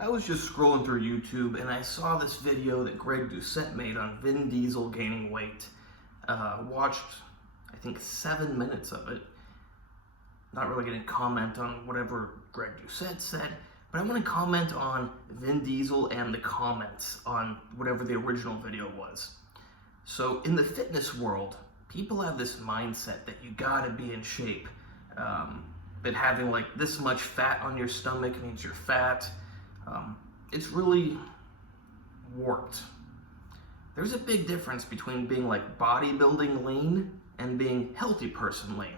I was just scrolling through YouTube and I saw this video that Greg Doucette made on Vin Diesel gaining weight. Watched, I think, 7 minutes of it. Not really going to comment on whatever Greg Doucette said, but I want to comment on Vin Diesel and the comments on whatever the original video was. So in the fitness world, people have this mindset that you gotta be in shape. That having like this much fat on your stomach means you're fat. It's really warped. There's a big difference between being like bodybuilding lean and being healthy person lean.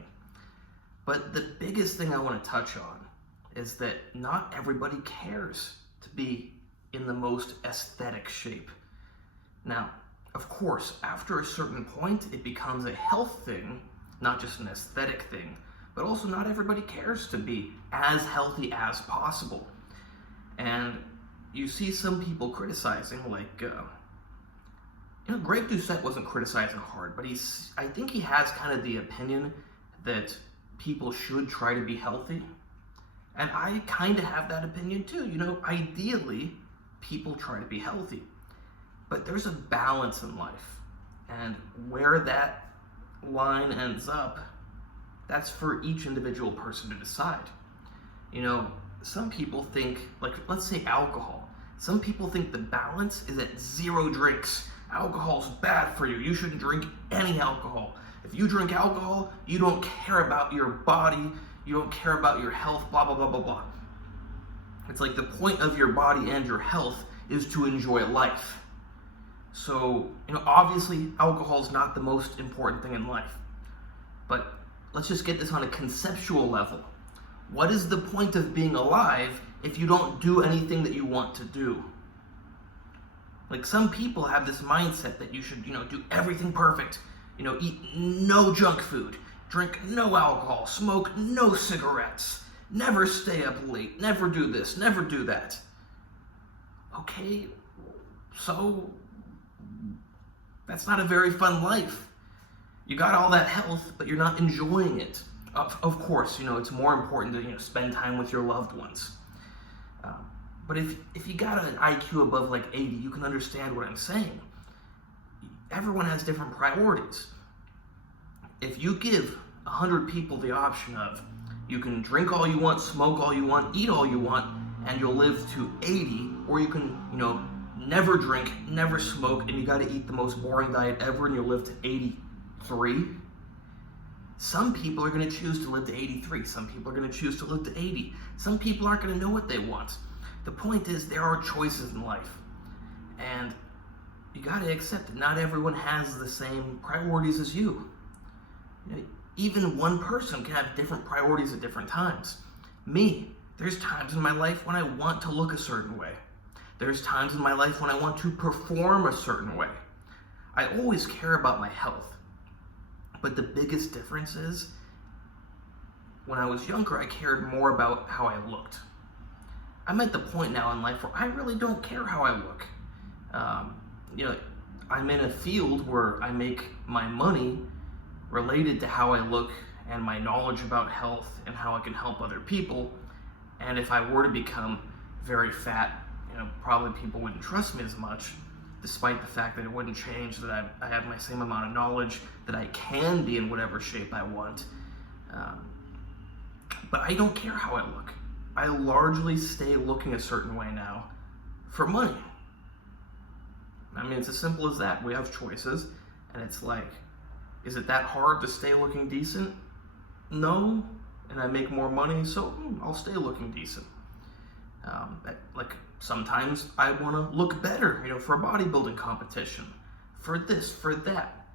But the biggest thing I want to touch on is that not everybody cares to be in the most aesthetic shape. Now, of course, after a certain point, it becomes a health thing, not just an aesthetic thing, but also not everybody cares to be as healthy as possible. And you see some people criticizing, like, Greg Doucette wasn't criticizing hard, but I think he has kind of the opinion that people should try to be healthy. And I kind of have that opinion too. Ideally, people try to be healthy. But there's a balance in life. And where that line ends up, that's for each individual person to decide. Some people think, like, let's say alcohol. Some people think the balance is at 0 drinks. Alcohol's bad for you. You shouldn't drink any alcohol. If you drink alcohol, you don't care about your body. You don't care about your health, blah, blah, blah, blah, blah. It's like the point of your body and your health is to enjoy life. So, obviously alcohol is not the most important thing in life. But let's just get this on a conceptual level. What is the point of being alive if you don't do anything that you want to do? Like, some people have this mindset that you should, do everything perfect. Eat no junk food, drink no alcohol, smoke no cigarettes, never stay up late, never do this, never do that. Okay, so that's not a very fun life. You got all that health, but you're not enjoying it. Of course, it's more important to spend time with your loved ones. But if you got an IQ above like 80, you can understand what I'm saying. Everyone has different priorities. If you give 100 people the option of you can drink all you want, smoke all you want, eat all you want, and you'll live to 80, or you can, never drink, never smoke, and you got to eat the most boring diet ever, and you'll live to 83. Some people are going to choose to live to 83. Some people are going to choose to live to 80. Some people aren't going to know what they want. The point is, there are choices in life. And you got to accept that not everyone has the same priorities as you. Even one person can have different priorities at different times. Me, there's times in my life when I want to look a certain way. There's times in my life when I want to perform a certain way. I always care about my health. But the biggest difference is, when I was younger, I cared more about how I looked. I'm at the point now in life where I really don't care how I look. I'm in a field where I make my money related to how I look and my knowledge about health and how I can help other people. And if I were to become very fat, probably people wouldn't trust me as much, despite the fact that it wouldn't change that I have my same amount of knowledge, that I can be in whatever shape I want. But I don't care how I look. I largely stay looking a certain way now for money. I mean, it's as simple as that. We have choices, and it's like, is it that hard to stay looking decent? No, and I make more money, so I'll stay looking decent. Like, sometimes I want to look better, for a bodybuilding competition, for this, for that.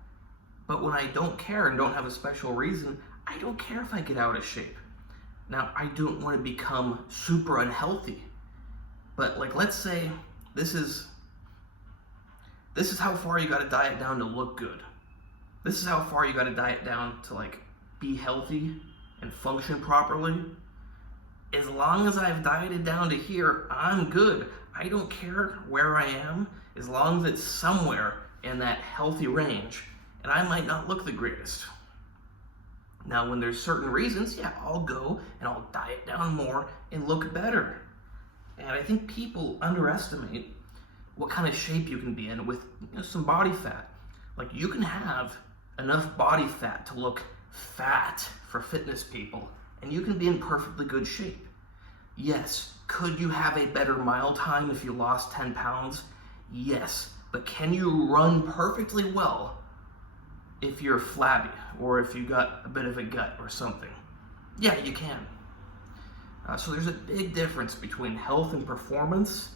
But when I don't care and don't have a special reason, I don't care if I get out of shape. Now, I don't want to become super unhealthy, but like, let's say this is how far you got to diet down to look good. This is how far you got to diet down to like be healthy and function properly. As long as I've dieted down to here, I'm good. I don't care where I am, as long as it's somewhere in that healthy range, and I might not look the greatest. Now, when there's certain reasons, yeah, I'll go and I'll diet down more and look better. And I think people underestimate what kind of shape you can be in with some body fat. Like, you can have enough body fat to look fat for fitness people, and you can be in perfectly good shape. Yes, could you have a better mile time if you lost 10 pounds? Yes, but can you run perfectly well if you're flabby or if you got a bit of a gut or something? Yeah, you can. So there's a big difference between health and performance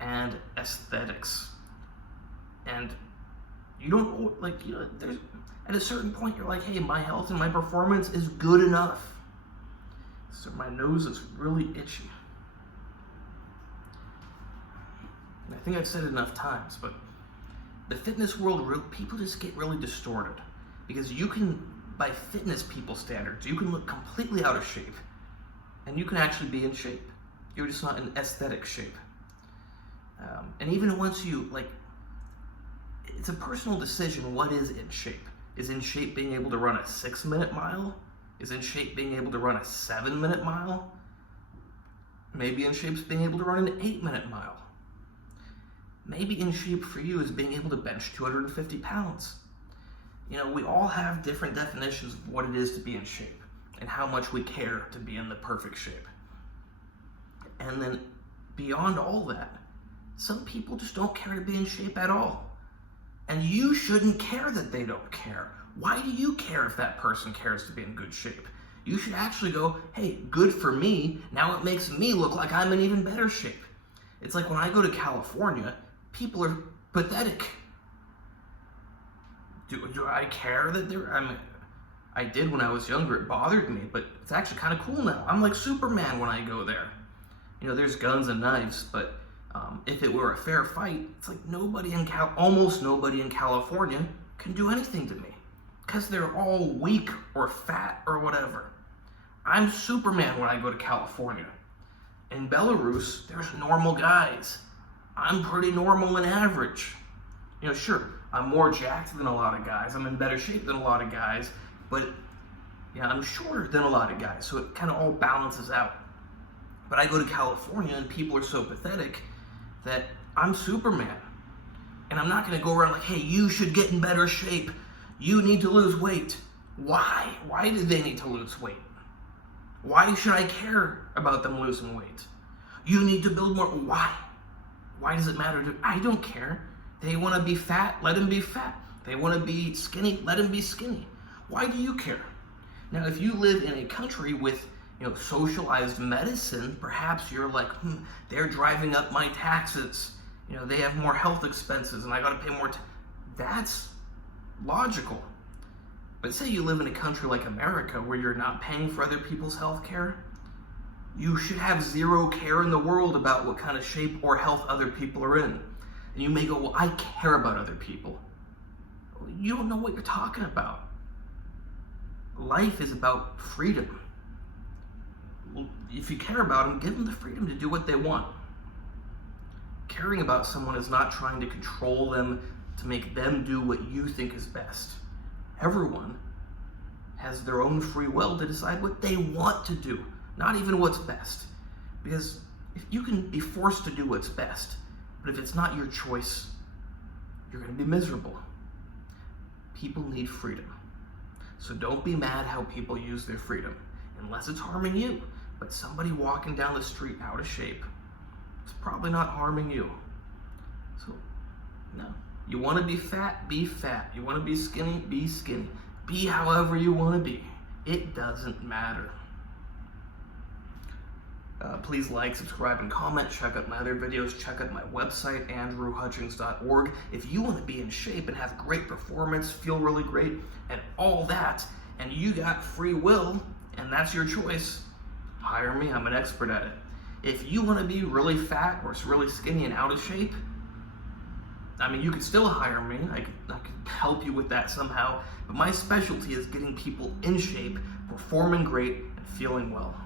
and aesthetics. And you don't, there's, at a certain point, you're like, hey, my health and my performance is good enough. So my nose is really itchy. And I think I've said it enough times, but the fitness world, people just get really distorted. Because you can, by fitness people standards, you can look completely out of shape. And you can actually be in shape. You're just not in aesthetic shape. And even once you, it's a personal decision what is in shape. Is in shape being able to run a 6-minute mile? Is in shape being able to run a 7-minute mile? Maybe in shape is being able to run an 8-minute mile. Maybe in shape for you is being able to bench 250 pounds. We all have different definitions of what it is to be in shape and how much we care to be in the perfect shape. And then beyond all that, some people just don't care to be in shape at all. And you shouldn't care that they don't care. Why do you care if that person cares to be in good shape? You should actually go, hey, good for me. Now it makes me look like I'm in even better shape. It's like when I go to California, people are pathetic. Do I care that I did when I was younger. It bothered me, but it's actually kind of cool now. I'm like Superman when I go there. There's guns and knives, but if it were a fair fight, it's like almost nobody in California can do anything to me because they're all weak or fat or whatever. I'm Superman when I go to California. In Belarus, there's normal guys. I'm pretty normal and average. Sure, I'm more jacked than a lot of guys. I'm in better shape than a lot of guys, but I'm shorter than a lot of guys, so it kind of all balances out. But I go to California and people are so pathetic that I'm Superman. And I'm not going to go around like, hey, you should get in better shape. You need to lose weight. Why? Why do they need to lose weight? Why should I care about them losing weight? You need to build more. Why? Why does it matter? I don't care. They want to be fat, let them be fat. They want to be skinny, let them be skinny. Why do you care? Now, if you live in a country with socialized medicine, perhaps you're like, they're driving up my taxes. They have more health expenses and I got to pay more. That's logical. But say you live in a country like America where you're not paying for other people's health care, you should have zero care in the world about what kind of shape or health other people are in. And you may go, well, I care about other people. You don't know what you're talking about. Life is about freedom. Well, if you care about them, give them the freedom to do what they want. Caring about someone is not trying to control them to make them do what you think is best. Everyone has their own free will to decide what they want to do, not even what's best. Because if you can be forced to do what's best, but if it's not your choice, you're going to be miserable. People need freedom. So don't be mad how people use their freedom, unless it's harming you. But somebody walking down the street out of shape, it's probably not harming you. So, no. You want to be fat? Be fat. You want to be skinny? Be skinny. Be however you want to be. It doesn't matter. Please like, subscribe, and comment. Check out my other videos. Check out my website, AndreyHutchings.org. If you want to be in shape and have great performance, feel really great, and all that, and you got free will, and that's your choice, hire me. I'm an expert at it. If you want to be really fat or really skinny and out of shape, you could still hire me. I could help you with that somehow. But my specialty is getting people in shape, performing great, and feeling well.